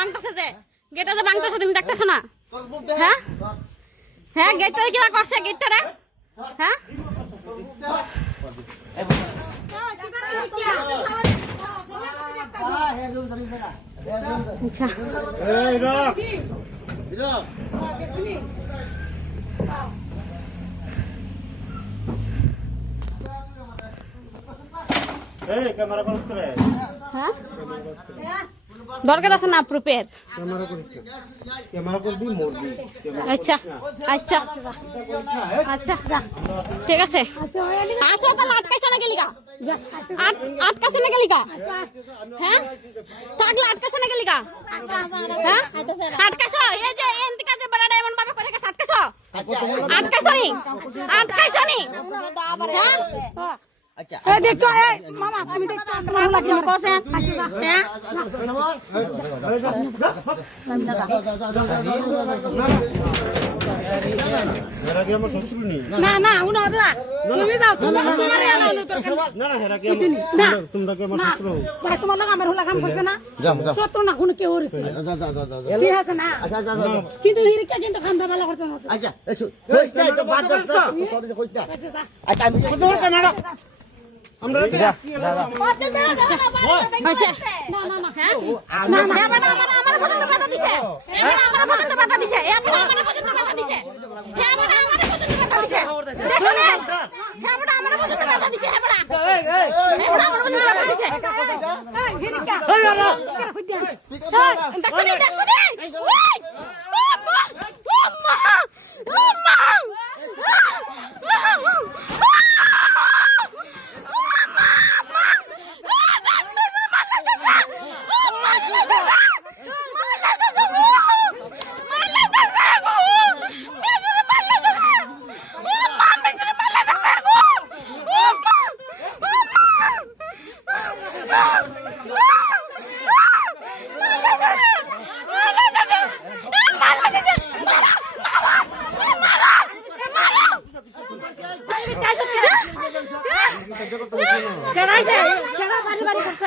বাংতাছে যে গেটটা যে বাংতাছে তুমি দেখতেছ না হ্যাঁ হ্যাঁ গেটটারে কিরা করছে গেটটারে হ্যাঁ আচ্ছা এই রক রক এই ক্যামেরা কল করে হ্যাঁ দরকার আছে না প্রুফের ক্যামেরা করবি মরবি আচ্ছা আচ্ছা আচ্ছা ঠিক আছে আসো তাহলে আটকাইছ না গেলিকা আটকাইছ না গেলিকা হ্যাঁ থাকলে আটকাইছ না গেলিকা হ্যাঁ আটকাইছ এই যে এনতি কাজে বড়াটা এমন ভাবে করে গেছে আটকাইছ আটকাইছ নি হ্যাঁ আচ্ছা এই দেখো এই মামা তুমি দেখো আমরা লাগি কোসে হ্যাঁ হেরা কি আমার শত্রু নেই না না উনো দাদা তুমি যাও তোমার আনো দরকার না না হেরা কি না তোমরা কি আমার শত্রু ভাই তোমার লোক আমার হলা কাম করছে না যাও যাও শত্রু না কোনো কেউ রে ঠিক আছে না আচ্ছা কিন্তু হিরকা কিন্তু খান্দা ভালো করতে না আচ্ছা এসো কইছ না তো বাদ করছ তোরে কইছ না আচ্ছা আমি তোর কানাডা আমরা হইছে না না না হ্যাঁ না না এবারে আমার পর্যন্ত বাধা দিছে এবারে আমার পর্যন্ত বাধা দিছে এবারে আমার পর্যন্ত বাধা দিছে এবারে আমার পর্যন্ত বাধা দিছে দেখো না এবারে আমার পর্যন্ত বাধা দিছে এবারে এবারে আমার পর্যন্ত বাধা দিছে এই হিরকা এই আলা দেখো নি ওই আম্মা কেডাইছে কেডা বাড়ি বাড়ি করছে